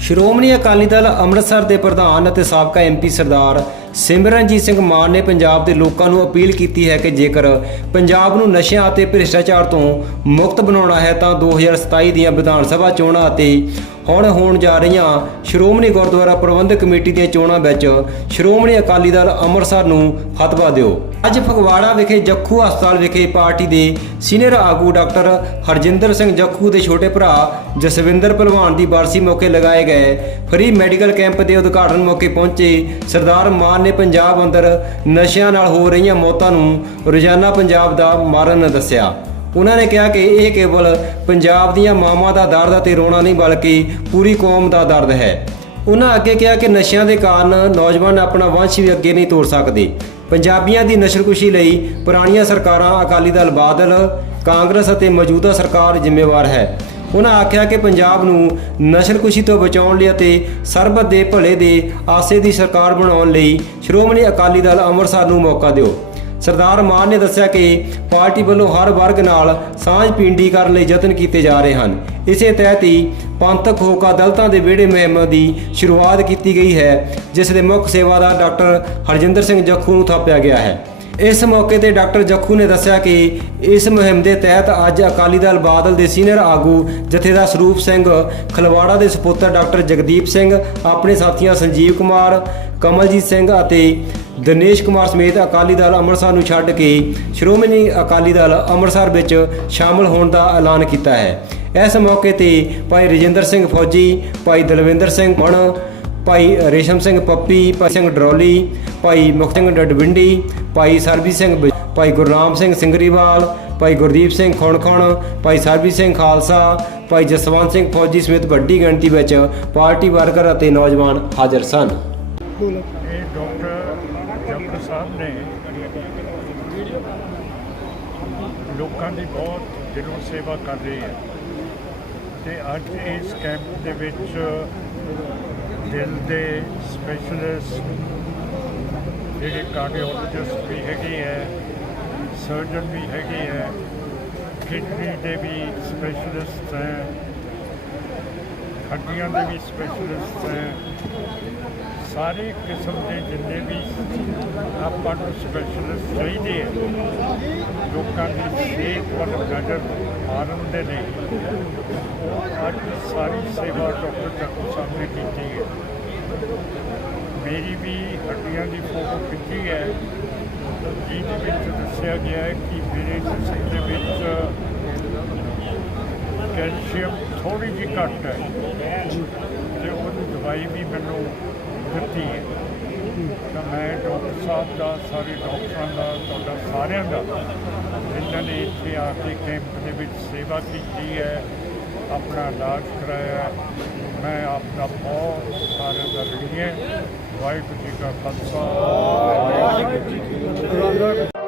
ਸ਼੍ਰੋਮਣੀ ਅਕਾਲੀ ਦਲ ਅੰਮ੍ਰਿਤਸਰ ਦੇ ਪ੍ਰਧਾਨ ਅਤੇ ਸਾਬਕਾ ਐਮਪੀ ਸਰਦਾਰ ਸਿਮਰਨਜੀਤ ਸਿੰਘ ਮਾਨ ਨੇ ਪੰਜਾਬ ਦੇ ਲੋਕਾਂ ਨੂੰ ਅਪੀਲ ਕੀਤੀ ਹੈ ਕਿ ਜੇਕਰ ਪੰਜਾਬ ਨੂੰ ਨਸ਼ਿਆਂ ਅਤੇ ਭ੍ਰਿਸ਼ਟਾਚਾਰ ਤੋਂ ਮੁਕਤ ਬਣਾਉਣਾ ਹੈ ਤਾਂ 2027 ਦੀਆਂ ਵਿਧਾਨ ਸਭਾ ਚੋਣਾਂ ਅਤੇ ਹੁਣ ਹੋਣ ਜਾ ਰਹੀਆਂ ਸ਼੍ਰੋਮਣੀ ਗੁਰਦੁਆਰਾ ਪ੍ਰਬੰਧਕ ਕਮੇਟੀ ਦੀਆਂ ਚੋਣਾਂ ਵਿੱਚ ਸ਼੍ਰੋਮਣੀ ਅਕਾਲੀ ਦਲ ਅੰਮ੍ਰਿਤਸਰ ਨੂੰ ਫਤਵਾ ਦਿਓ। ਅੱਜ ਫਗਵਾੜਾ ਵਿਖੇ ਜੱਖੂ ਹਸਪਤਾਲ ਵਿਖੇ ਪਾਰਟੀ ਦੇ ਸੀਨੀਅਰ ਆਗੂ ਡਾਕਟਰ ਹਰਜਿੰਦਰ ਸਿੰਘ ਜੱਖੂ ਦੇ ਛੋਟੇ ਭਰਾ ਜਸਵਿੰਦਰ ਪਹਿਲਵਾਨ ਦੀ ਵਾਰਸੀ ਮੌਕੇ ਲਗਾਏ ਗਏ। ਫ੍ਰੀ ਮੈਡੀਕਲ ਕੈਂਪ ਦੇ ਉਦਘਾਟਨ ਮੌਕੇ ਪਹੁੰਚੇ ਸਰਦਾਰ ਮਾਨ ਨੇ ਪੰਜਾਬ ਅੰਦਰ ਨਸ਼ਿਆਂ ਨਾਲ ਹੋ ਰਹੀਆਂ ਮੌਤਾਂ ਨੂੰ ਰੋਜ਼ਾਨਾ ਪੰਜਾਬ ਦਾ ਮਾਰਨ ਦੱਸਿਆ। ਉਹਨਾਂ ਨੇ ਕਿਹਾ ਕਿ ਇਹ ਕੇਵਲ ਪੰਜਾਬ ਦੀਆਂ ਮਾਵਾਂ ਦਾ ਦਰਦ ਅਤੇ ਰੋਣਾ ਨਹੀਂ ਬਲਕਿ ਪੂਰੀ ਕੌਮ ਦਾ ਦਰਦ ਹੈ। ਉਹਨਾਂ ਅੱਗੇ ਕਿਹਾ ਕਿ ਨਸ਼ਿਆਂ ਦੇ ਕਾਰਨ ਨੌਜਵਾਨ ਆਪਣਾ ਵੰਸ਼ ਵੀ ਅੱਗੇ ਨਹੀਂ ਤੋਰ ਸਕਦੇ। ਪੰਜਾਬੀਆਂ ਦੀ ਨਸ਼ਰਕੁਸ਼ੀ ਲਈ ਪੁਰਾਣੀਆਂ ਸਰਕਾਰਾਂ ਅਕਾਲੀ ਦਲ ਬਾਦਲ, ਕਾਂਗਰਸ ਅਤੇ ਮੌਜੂਦਾ ਸਰਕਾਰ ਜ਼ਿੰਮੇਵਾਰ ਹੈ। ਉਹਨਾਂ ਆਖਿਆ ਕਿ ਪੰਜਾਬ ਨੂੰ ਨਸ਼ਲਕੁਸ਼ੀ ਤੋਂ ਬਚਾਉਣ ਲਈ ਅਤੇ ਸਰਬਤ ਦੇ ਭਲੇ ਦੇ ਆਸੇ ਦੀ ਸਰਕਾਰ ਬਣਾਉਣ ਲਈ ਸ਼੍ਰੋਮਣੀ ਅਕਾਲੀ ਦਲ ਅੰਮ੍ਰਿਤਸਰ ਨੂੰ ਮੌਕਾ ਦਿਓ। ਸਰਦਾਰ ਮਾਨ ਨੇ ਦੱਸਿਆ ਕਿ ਪਾਰਟੀ ਵੱਲੋਂ ਹਰ ਵਰਗ ਨਾਲ ਸਾਂਝ ਪਿੰਡੀ ਕਰਨ ਲਈ ਯਤਨ ਕੀਤੇ ਜਾ ਰਹੇ ਹਨ। ਇਸੇ ਤਹਿਤ ਹੀ ਪੰਥਕ ਹੋਕਾ ਦਲਤਾਂ ਦੇ ਵਿਹੜੇ ਮੁਹਿੰਮ ਦੀ ਸ਼ੁਰੂਆਤ ਕੀਤੀ ਗਈ ਹੈ, ਜਿਸ ਦੇ ਮੁੱਖ ਸੇਵਾਦਾਰ ਡਾਕਟਰ ਹਰਜਿੰਦਰ ਸਿੰਘ ਜੱਖੂ ਨੂੰ ਥਾਪਿਆ ਗਿਆ ਹੈ। ਇਸ ਮੌਕੇ ਤੇ ਡਾਕਟਰ ਜੱਖੂ ਨੇ ਦੱਸਿਆ ਕਿ ਇਸ ਮੁਹਿੰਮ ਦੇ ਤਹਿਤ ਅੱਜ ਅਕਾਲੀ ਦਲ ਬਾਦਲ ਦੇ ਸੀਨੀਅਰ ਆਗੂ ਜਥੇਦਾਰ ਸਰੂਪ ਸਿੰਘ ਖਲਵਾੜਾ ਦੇ ਸੁਪੁੱਤਰ ਡਾਕਟਰ ਜਗਦੀਪ ਸਿੰਘ, ਆਪਣੇ ਸਾਥੀਆਂ ਸੰਜੀਵ ਕੁਮਾਰ, ਕਮਲਜੀਤ ਸਿੰਘ ਅਤੇ ਦਿਨੇਸ਼ ਕੁਮਾਰ ਸਮੇਤ ਅਕਾਲੀ ਦਲ ਅੰਮ੍ਰਿਤਸਰ ਨੂੰ ਛੱਡ ਕੇ ਸ਼੍ਰੋਮਣੀ ਅਕਾਲੀ ਦਲ ਅੰਮ੍ਰਿਤਸਰ ਵਿੱਚ ਸ਼ਾਮਲ ਹੋਣ ਦਾ ਐਲਾਨ ਕੀਤਾ ਹੈ। ਇਸ ਮੌਕੇ ਤੇ ਭਾਈ ਰਜਿੰਦਰ ਸਿੰਘ ਫੌਜੀ, ਭਾਈ ਦਲਵਿੰਦਰ ਸਿੰਘ ਮਣ ਭਾਈ ਰੇਸ਼ਮ ਸਿੰਘ ਪੱਪੀ ਭਾਈ ਸਿੰਘ ਡਰੋਲੀ ਭਾਈ ਮੁਖ ਸਿੰਘ ਡਡਵਿੰਡੀ ਭਾਈ ਸਰਬੀ ਸਿੰਘ ਬ- ਭਾਈ ਗੁਰਨਾਮ ਸਿੰਘ ਸਿੰਗਰੀਵਾਲ ਭਾਈ ਗੁਰਦੀਪ ਸਿੰਘ ਖੁਣਖੁਣ ਭਾਈ ਸਰਬੀ ਸਿੰਘ ਖਾਲਸਾ ਭਾਈ ਜਸਵੰਤ ਸਿੰਘ ਫੌਜੀ ਸਮੇਤ ਵੱਡੀ ਗਿਣਤੀ ਵਿੱਚ ਪਾਰਟੀ ਵਰਕਰ ਅਤੇ ਨੌਜਵਾਨ ਹਾਜ਼ਰ ਸਨ। ਇਹ ਡਾਕਟਰ ਜਫਰ ਸਾਹਿਬ ਨੇ ਲੋਕਾਂ ਦੀ ਬਹੁਤ ਦਿਲੋਂ ਸੇਵਾ ਕਰ ਰਹੇ ਹੈ। ਤੇ ਅੱਜ ਇਸ ਕੈਂਪ ਦੇ ਵਿੱਚ ਦਿਲ ਦੇ ਸਪੈਸ਼ਲਿਸਟ ਜਿਹੜੇ ਕਾਰਡੀਓਲੋਜਿਸਟ ਵੀ ਹੈਗੇ ਹੈ ਸਰਜਨ ਵੀ ਹੈਗੇ ਹੈ ਕਿਡਨੀ ਦੇ ਵੀ ਸਪੈਸ਼ਲਿਸਟ ਹੈ। ਹੱਡੀਆਂ ਦੇ ਵੀ ਸਪੈਸ਼ਲਿਸਟ ਹੈ ਸਾਰੇ ਕਿਸਮ ਦੇ ਜਿੰਨੇ ਵੀ ਆਪਾਂ ਨੂੰ ਸਪੈਸ਼ਲਿਸਟ ਚਾਹੀਦੇ ਹੈ ਲੋਕਾਂ ਦੀ ਸਿਹਤ ਵੱਲ ਨਜ਼ਰ ਮਾਰਨ ਦੇ ਲਈ ਅੱਜ ਸਾਰੀ ਸੇਵਾ ਡਾਕਟਰ ਚੱਕੂ ਸਾਹਿਬ ਨੇ ਕੀਤੀ ਹੈ। ਮੇਰੀ ਵੀ ਹੱਡੀਆਂ ਦੀ ਫੋਟੋ ਖਿੱਚੀ ਹੈ। ਜਿਹਦੇ ਵਿੱਚ ਦੱਸਿਆ ਗਿਆ ਹੈ ਕਿ ਮੇਰੇ ਜਿਸਮ ਦੇ ਵਿੱਚ ਕੈਲਸ਼ੀਅਮ ਥੋੜੀ ਜਿਹੀ ਘੱਟ ਹੈ। ਤੇ ਉਹਦੀ ਦਵਾਈ ਵੀ ਮੈਨੂੰ ਦਿੱਤੀ ਹੈ। ਤਾਂ ਮੈਂ ਡਾਕਟਰ ਸਾਹਿਬ ਦਾ, ਸਾਰੇ ਡਾਕਟਰਾਂ ਦਾ, ਤੁਹਾਡਾ ਸਾਰਿਆਂ ਦਾ, ਜਿਨ੍ਹਾਂ ਨੇ ਇੱਥੇ ਆ ਕੇ ਕੈਂਪ ਦੇ ਵਿੱਚ ਸੇਵਾ ਕੀਤੀ ਹੈ, ਆਪਣਾ ਇਲਾਜ ਕਰਾਇਆ ਮੈਂ ਆਪ ਦਾ ਬਹੁਤ ਸਾਰਿਆਂ ਦਾ ઋਣੀ ਹੈ ਵਾਹਿਗੁਰੂ ਜੀ ਕਾ ਖਾਲਸਾ। ਵਾਹਿਗੁਰੂ ਜੀ